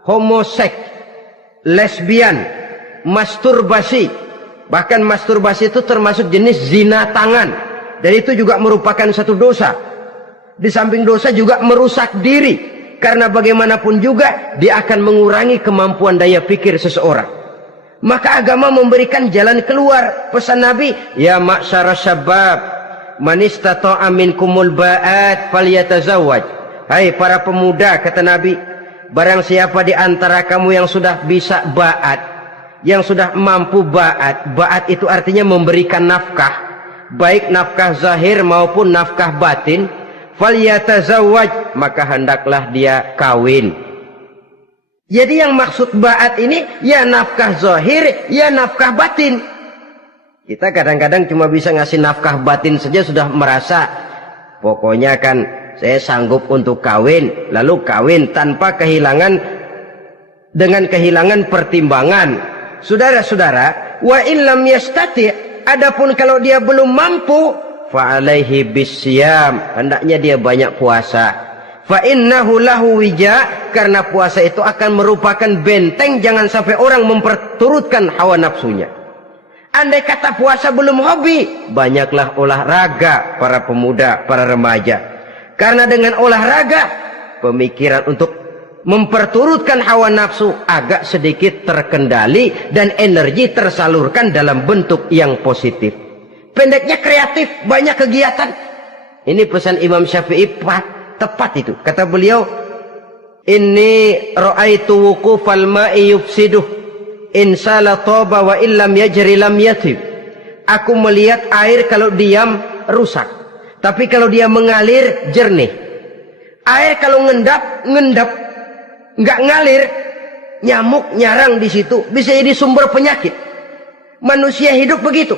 homoseks, lesbian, masturbasi. Bahkan masturbasi itu termasuk jenis zina tangan, dan itu juga merupakan satu dosa. Di samping dosa juga merusak diri, karena bagaimanapun juga dia akan mengurangi kemampuan daya pikir seseorang. Maka agama memberikan jalan keluar. Pesan Nabi, ya ma'syara syabab, man istata'a minkumul ba'at falyatazawwaj. Hai para pemuda, kata Nabi, barang siapa di antara kamu yang sudah bisa ba'at, yang sudah mampu ba'at. Ba'at itu artinya memberikan nafkah, baik nafkah zahir maupun nafkah batin. Falyatazawwaj, maka hendaklah dia kawin. Jadi yang maksud ba'at ini ya nafkah zahir, ya nafkah batin. Kita kadang-kadang cuma bisa ngasih nafkah batin saja sudah merasa pokoknya kan saya sanggup untuk kawin, lalu kawin tanpa kehilangan, dengan kehilangan pertimbangan. Saudara-saudara, wa illam yastati', adapun kalau dia belum mampu, fa alaihi bisyam, hendaknya dia banyak puasa. Fa innahu lahu wija, karena puasa itu akan merupakan benteng jangan sampai orang memperturutkan hawa nafsunya. Andai kata puasa belum hobi, banyaklah olahraga para pemuda, para remaja. Karena dengan olahraga, pemikiran untuk memperturutkan hawa nafsu agak sedikit terkendali dan energi tersalurkan dalam bentuk yang positif. Pendeknya kreatif, banyak kegiatan. Ini pesan Imam Syafi'i tepat itu. Kata beliau, inni ra'aitu wuqufal ma'i yufsiduh in sala taba wa illam yajri lam yatib. Aku melihat air kalau diam rusak, tapi kalau dia mengalir jernih. Air kalau ngendap nggak ngalir, nyamuk nyarang di situ, bisa jadi sumber penyakit. Manusia hidup begitu.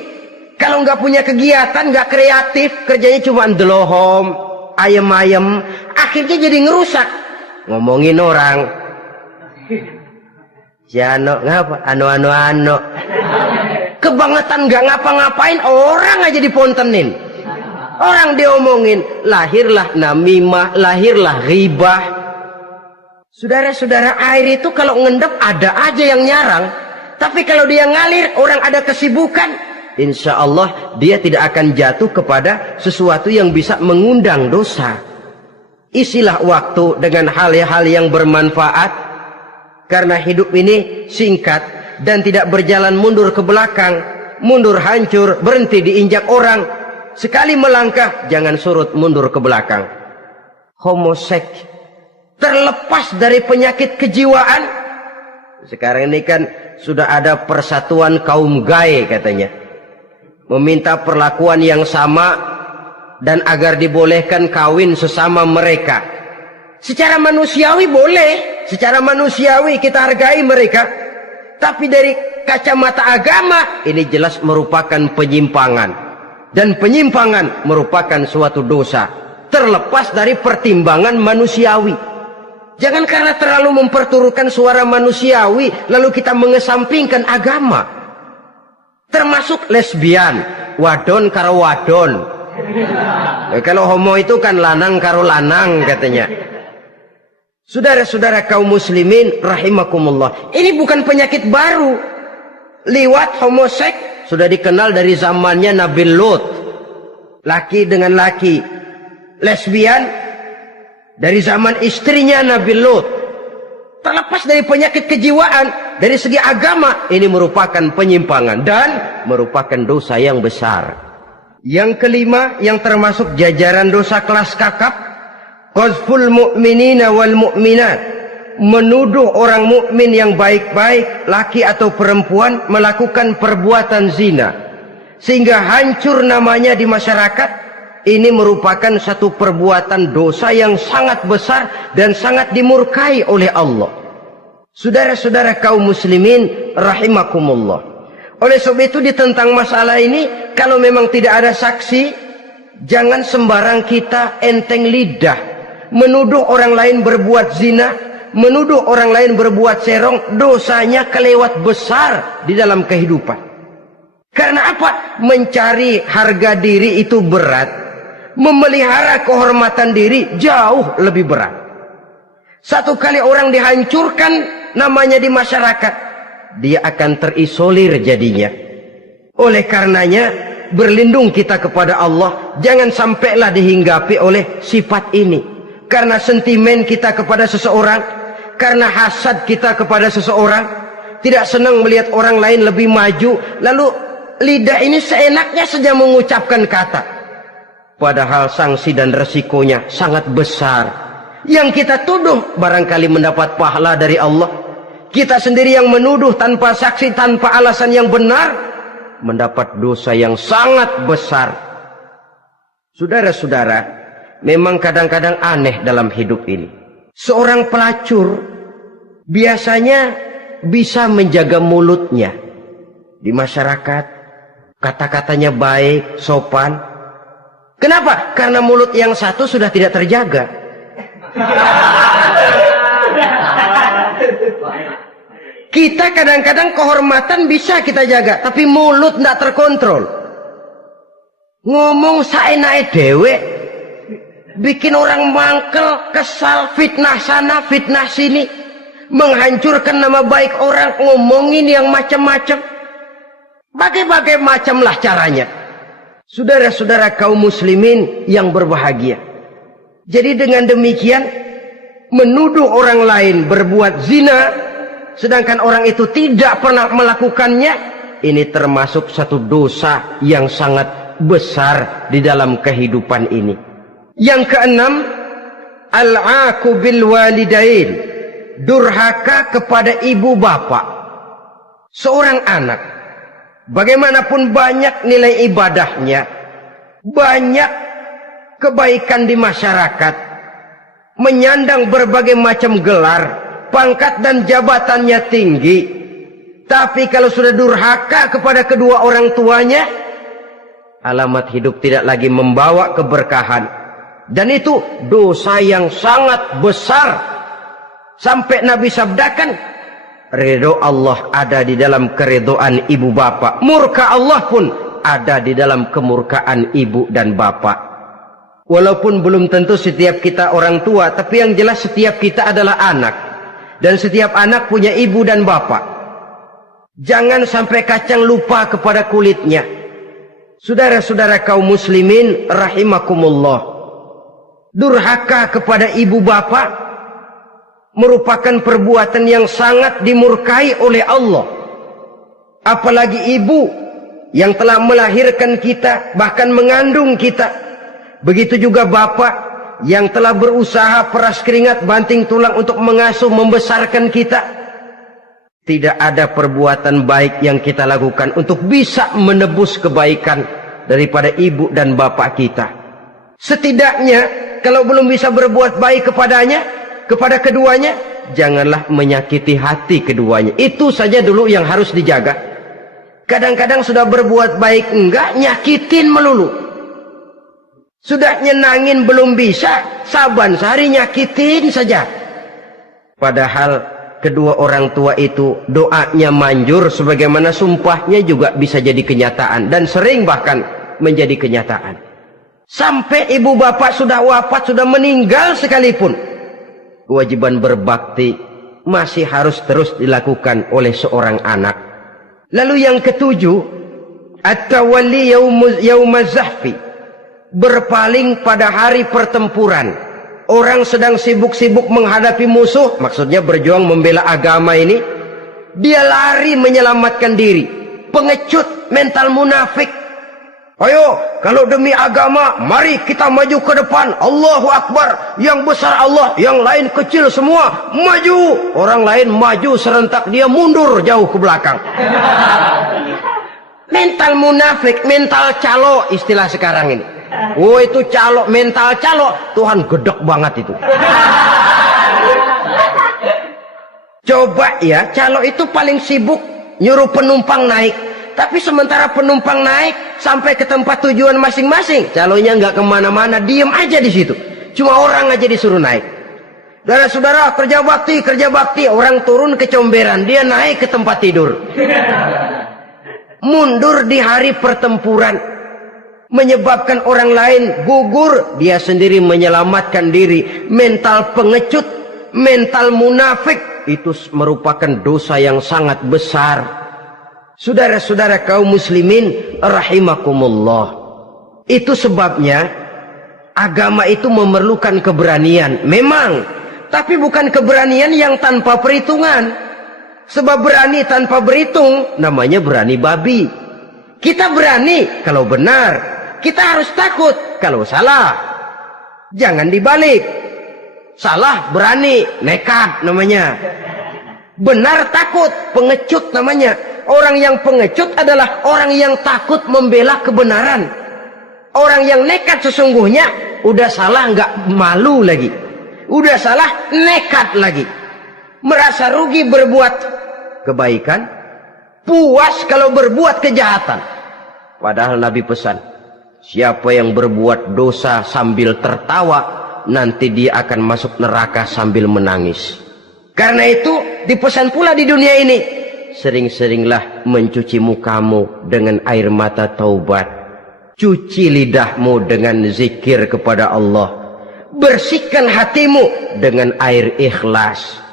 Kalau nggak punya kegiatan, nggak kreatif, kerjanya cuma delohom, ayem-ayem, akhirnya jadi ngerusak. Ngomongin orang, si Ano ngapa? Ano. Kebangetan nggak ngapa-ngapain, orang aja dipontenin. Orang diomongin, lahirlah namimah, lahirlah ghibah. Saudara-saudara, air itu kalau ngendap ada aja yang nyarang. Tapi kalau dia ngalir, orang ada kesibukan, insya Allah dia tidak akan jatuh kepada sesuatu yang bisa mengundang dosa. Isilah waktu dengan hal-hal yang bermanfaat, karena hidup ini singkat dan tidak berjalan mundur ke belakang. Mundur hancur, berhenti diinjak orang. Sekali melangkah, jangan surut mundur ke belakang. Homoseks, terlepas dari penyakit kejiwaan. Sekarang ini kan sudah ada persatuan kaum gay katanya, meminta perlakuan yang sama dan agar dibolehkan kawin sesama mereka. Secara manusiawi boleh, secara manusiawi kita hargai mereka, tapi dari kacamata agama ini jelas merupakan penyimpangan, dan penyimpangan merupakan suatu dosa terlepas dari pertimbangan manusiawi. Jangan karena terlalu memperturutkan suara manusiawi lalu kita mengesampingkan agama. Termasuk lesbian, wadon karo wadon. Kalau homo itu kan lanang karo lanang katanya. Saudara-saudara kaum muslimin rahimakumullah, ini bukan penyakit baru. Liwat, homoseks sudah dikenal dari zamannya Nabi Lut, laki dengan laki. Lesbian dari zaman istrinya Nabi Lut. Terlepas dari penyakit kejiwaan, dari segi agama ini merupakan penyimpangan dan merupakan dosa yang besar. Yang kelima, yang termasuk jajaran dosa kelas kakap, qazful mu'minina wal mu'minat, menuduh orang mukmin yang baik-baik, laki atau perempuan, melakukan perbuatan zina sehingga hancur namanya di masyarakat. Ini merupakan satu perbuatan dosa yang sangat besar dan sangat dimurkai oleh Allah. Saudara-saudara kaum muslimin rahimakumullah, oleh sebab itu ditentang masalah ini, kalau memang tidak ada saksi, jangan sembarang kita enteng lidah menuduh orang lain berbuat zina, menuduh orang lain berbuat serong. Dosanya kelewat besar di dalam kehidupan. Karena apa? Mencari harga diri itu berat, memelihara kehormatan diri jauh lebih berat. Satu kali orang dihancurkan namanya di masyarakat, dia akan terisolir jadinya. Oleh karenanya berlindung kita kepada Allah, jangan sampailah dihinggapi oleh sifat ini. Karena sentimen kita kepada seseorang, karena hasad kita kepada seseorang, tidak senang melihat orang lain lebih maju, lalu lidah ini seenaknya saja mengucapkan kata. Padahal sanksi dan resikonya sangat besar. Yang kita tuduh barangkali mendapat pahala dari Allah. Kita sendiri yang menuduh tanpa saksi, tanpa alasan yang benar, mendapat dosa yang sangat besar. Saudara-saudara, memang kadang-kadang aneh dalam hidup ini. Seorang pelacur biasanya bisa menjaga mulutnya di masyarakat, kata-katanya baik, sopan. Kenapa? Karena mulut yang satu sudah tidak terjaga. Kita kadang-kadang kehormatan bisa kita jaga, tapi mulut tidak terkontrol. Ngomong saenake dewe, bikin orang mangkel, kesal, fitnah sana, fitnah sini, menghancurkan nama baik orang, ngomongin yang macam-macam. Bagai-bagai macamlah caranya. Saudara-saudara kaum muslimin yang berbahagia. Jadi dengan demikian, menuduh orang lain berbuat zina, sedangkan orang itu tidak pernah melakukannya, ini termasuk satu dosa yang sangat besar di dalam kehidupan ini. Yang keenam, al-'aqu bil walidain, durhaka kepada ibu bapak. Seorang anak, bagaimanapun banyak nilai ibadahnya, banyak kebaikan di masyarakat, menyandang berbagai macam gelar, pangkat dan jabatannya tinggi, tapi kalau sudah durhaka kepada kedua orang tuanya, alamat hidup tidak lagi membawa keberkahan. Dan itu dosa yang sangat besar. Sampai Nabi sabdakan, ridho Allah ada di dalam keridhaan ibu bapak, murka Allah pun ada di dalam kemurkaan ibu dan bapak. Walaupun belum tentu setiap kita orang tua, tapi yang jelas setiap kita adalah anak, dan setiap anak punya ibu dan bapak. Jangan sampai kacang lupa kepada kulitnya. Saudara-saudara kaum muslimin rahimakumullah, durhaka kepada ibu bapak merupakan perbuatan yang sangat dimurkai oleh Allah. Apalagi ibu yang telah melahirkan kita, bahkan mengandung kita. Begitu juga bapak yang telah berusaha peras keringat banting tulang untuk mengasuh membesarkan kita. Tidak ada perbuatan baik yang kita lakukan untuk bisa menebus kebaikan daripada ibu dan bapak kita. Setidaknya kalau belum bisa berbuat baik kepadanya, kepada keduanya, janganlah menyakiti hati keduanya. Itu saja dulu yang harus dijaga. Kadang-kadang sudah berbuat baik enggak, nyakitin melulu. Sudah nyenangin belum bisa, saban sehari nyakitin saja. Padahal kedua orang tua itu doanya manjur, sebagaimana sumpahnya juga bisa jadi kenyataan, dan sering bahkan menjadi kenyataan. Sampai ibu bapak sudah wafat, sudah meninggal sekalipun, kewajiban berbakti masih harus terus dilakukan oleh seorang anak. Lalu yang ketujuh, at-tawalli yaumaz zahfi, berpaling pada hari pertempuran. Orang sedang sibuk-sibuk menghadapi musuh, maksudnya berjuang membela agama ini, dia lari menyelamatkan diri. Pengecut, mental munafik. Ayo, kalau demi agama, mari kita maju ke depan. Allahu Akbar, yang besar Allah, yang lain kecil semua, maju. Orang lain maju serentak, dia mundur jauh ke belakang. Mental munafik, mental calo, istilah sekarang ini. Oh, itu calo, mental calo. Tuhan gedek banget itu. Coba ya, calo itu paling sibuk nyuruh penumpang naik. Tapi sementara penumpang naik sampai ke tempat tujuan masing-masing, calonya nggak kemana-mana, diem aja di situ. Cuma orang aja disuruh naik. Saudara-saudara, kerja bakti. Orang turun ke comberan, dia naik ke tempat tidur. Mundur di hari pertempuran. Menyebabkan orang lain gugur, dia sendiri menyelamatkan diri. Mental pengecut, mental munafik, itu merupakan dosa yang sangat besar. Saudara-saudara kaum muslimin rahimakumullah, itu sebabnya agama itu memerlukan keberanian memang, tapi bukan keberanian yang tanpa perhitungan. Sebab berani tanpa berhitung namanya berani babi. Kita berani kalau benar, kita harus takut kalau salah. Jangan dibalik. Salah berani, nekat namanya. Benar takut, pengecut namanya. Orang yang pengecut adalah orang yang takut membela kebenaran. Orang yang nekat sesungguhnya udah salah nggak malu lagi. Udah salah nekat lagi. Merasa rugi berbuat kebaikan, puas kalau berbuat kejahatan. Padahal Nabi pesan, siapa yang berbuat dosa sambil tertawa, nanti dia akan masuk neraka sambil menangis. Karena itu dipesan pula di dunia ini, sering-seringlah mencuci mukamu dengan air mata taubat. Cuci lidahmu dengan zikir kepada Allah. Bersihkan hatimu dengan air ikhlas.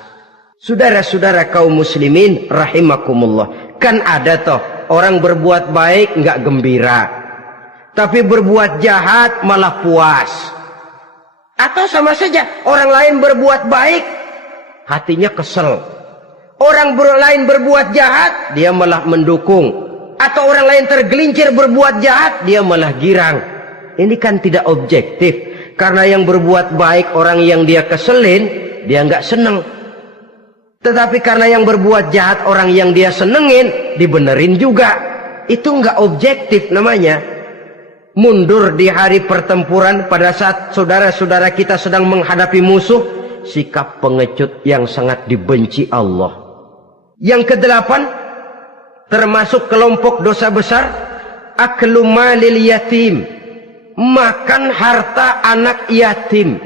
Saudara-saudara kaum muslimin rahimakumullah, kan ada toh orang berbuat baik nggak gembira, tapi berbuat jahat malah puas. Atau sama saja, orang lain berbuat baik hatinya kesel, orang lain berbuat jahat dia malah mendukung, atau orang lain tergelincir berbuat jahat dia malah girang. Ini kan tidak objektif, karena yang berbuat baik orang yang dia keselin dia nggak seneng. Tetapi karena yang berbuat jahat orang yang dia senengin, dibenerin juga. Itu nggak objektif namanya. Mundur di hari pertempuran pada saat saudara-saudara kita sedang menghadapi musuh, sikap pengecut yang sangat dibenci Allah. Yang kedelapan, termasuk kelompok dosa besar, aklu malil yatim, makan harta anak yatim.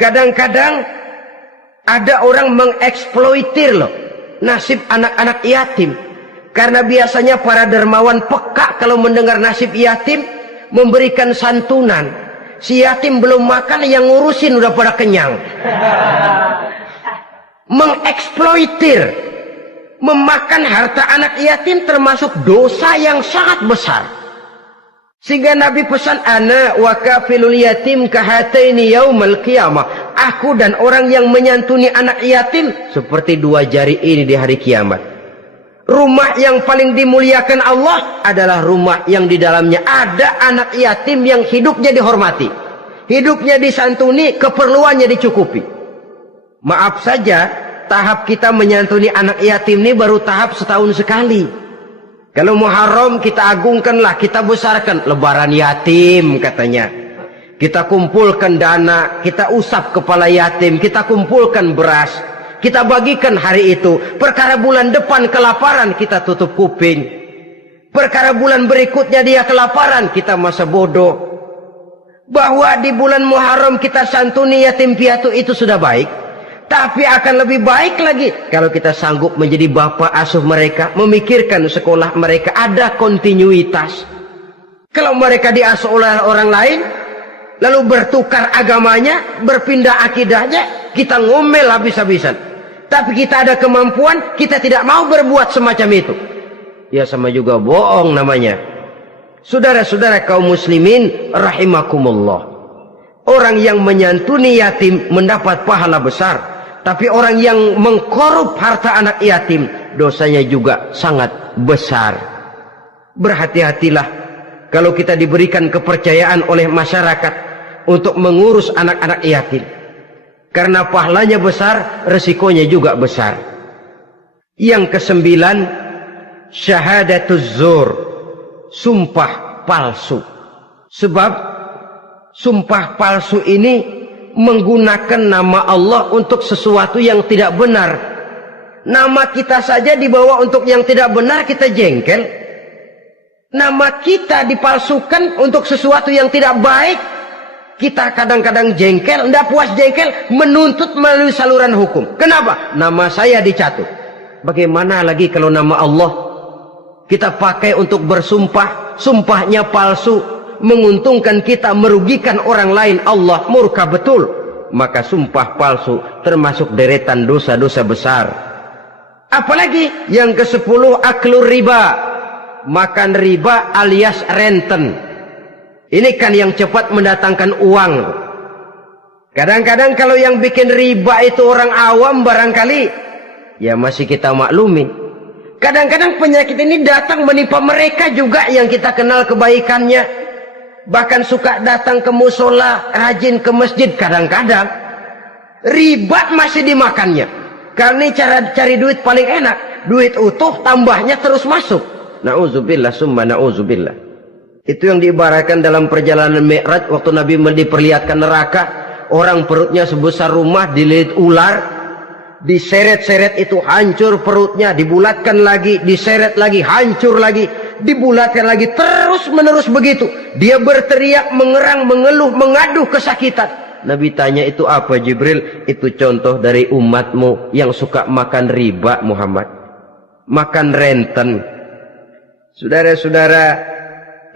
Kadang-kadang ada orang mengeksploitir loh nasib anak-anak yatim. Karena biasanya para dermawan peka kalau mendengar nasib yatim, memberikan santunan. Si yatim belum makan, yang ngurusin udah pada kenyang. Mengeksploitir, memakan harta anak yatim termasuk dosa yang sangat besar. Sehingga Nabi pesan, ana wa kafilul yatim kahataini yaumal qiyamah. Aku dan orang yang menyantuni anak yatim seperti dua jari ini di hari kiamat. Rumah yang paling dimuliakan Allah adalah rumah yang di dalamnya ada anak yatim yang hidupnya dihormati, hidupnya disantuni, keperluannya dicukupi. Maaf saja, tahap kita menyantuni anak yatim ini baru tahap setahun sekali. Kalau Muharram kita agungkanlah, kita besarkan. Lebaran yatim katanya. Kita kumpulkan dana, kita usap kepala yatim, kita kumpulkan beras, kita bagikan hari itu. Perkara bulan depan kelaparan, kita tutup kuping. Perkara bulan berikutnya dia kelaparan, kita masa bodoh. Bahwa di bulan Muharram kita santuni yatim piatu itu sudah baik. Tapi akan lebih baik lagi kalau kita sanggup menjadi bapak asuh mereka, memikirkan sekolah mereka, ada kontinuitas. Kalau mereka diasuh oleh orang lain, lalu bertukar agamanya, berpindah akidahnya, kita ngomel habis-habisan. Tapi kita ada kemampuan, kita tidak mau berbuat semacam itu. Ya sama juga bohong namanya. Saudara-saudara kaum muslimin rahimakumullah. Orang yang menyantuni yatim mendapat pahala besar. Tapi orang yang mengkorup harta anak yatim, dosanya juga sangat besar. Berhati-hatilah kalau kita diberikan kepercayaan oleh masyarakat untuk mengurus anak-anak yatim. Karena pahalanya besar, resikonya juga besar. Yang kesembilan, syahadatuz zur, sumpah palsu. Sebab sumpah palsu ini menggunakan nama Allah untuk sesuatu yang tidak benar. Nama kita saja dibawa untuk yang tidak benar, kita jengkel. Nama kita dipalsukan untuk sesuatu yang tidak baik, kita kadang-kadang jengkel. Tidak puas jengkel, menuntut melalui saluran hukum. Kenapa? Nama saya dicatut. Bagaimana lagi kalau nama Allah kita pakai untuk bersumpah, sumpahnya palsu, menguntungkan kita, merugikan orang lain, Allah murka betul. Maka sumpah palsu termasuk deretan dosa-dosa besar. Apalagi yang ke-10, aklur riba, makan riba alias renten. Ini kan yang cepat mendatangkan uang. Kadang-kadang kalau yang bikin riba itu orang awam barangkali, ya masih kita maklumi. Kadang-kadang penyakit ini datang menimpa mereka juga yang kita kenal kebaikannya. Bahkan suka datang ke musola, rajin ke masjid. Kadang-kadang riba masih dimakannya. Karena cara cari duit paling enak. Duit utuh, tambahnya terus masuk. Na'udzubillah summa na'udzubillah. Itu yang diibaratkan dalam perjalanan Mi'raj. Waktu Nabi diperlihatkan neraka, orang perutnya sebesar rumah dililit ular, diseret-seret itu hancur perutnya, dibulatkan lagi, diseret lagi, hancur lagi, dibulatkan lagi, terus menerus begitu. Dia berteriak, mengerang, mengeluh, mengaduh kesakitan. Nabi tanya, itu apa Jibril? Itu contoh dari umatmu yang suka makan riba Muhammad, makan renten. Saudara-saudara,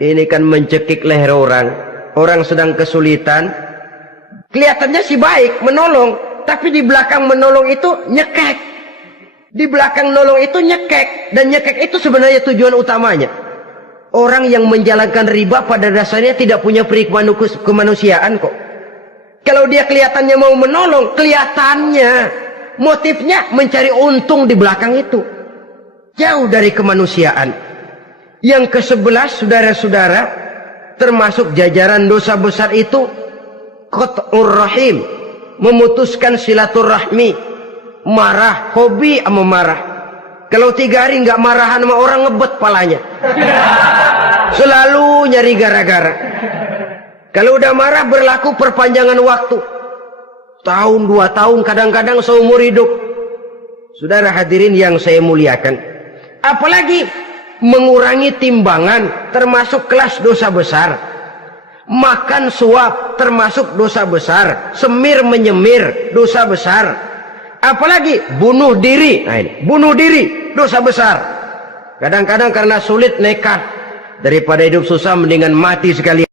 ini kan mencekik leher orang. Orang sedang kesulitan, kelihatannya sih baik, menolong. Tapi di belakang menolong itu nyekek. Di belakang nolong itu nyekek. Dan nyekek itu sebenarnya tujuan utamanya. Orang yang menjalankan riba pada dasarnya tidak punya perikman kemanusiaan kok. Kalau dia kelihatannya mau menolong, kelihatannya motifnya mencari untung di belakang itu. Jauh dari kemanusiaan. Yang ke-11, saudara-saudara, termasuk jajaran dosa besar itu qat'ur rahim, memutuskan silaturahmi. Marah, hobi sama marah. Kalau 3 hari nggak marahan sama orang, ngebet palanya. Selalu nyari gara-gara. Kalau udah marah berlaku perpanjangan waktu. Tahun, 2 tahun, kadang-kadang seumur hidup. Saudara hadirin yang saya muliakan. Apalagi mengurangi timbangan termasuk kelas dosa besar. Makan suap termasuk dosa besar. Semir menyemir dosa besar. Apalagi bunuh diri. Nah ini, bunuh diri dosa besar. Kadang-kadang karena sulit nekat, daripada hidup susah mendingan mati sekali.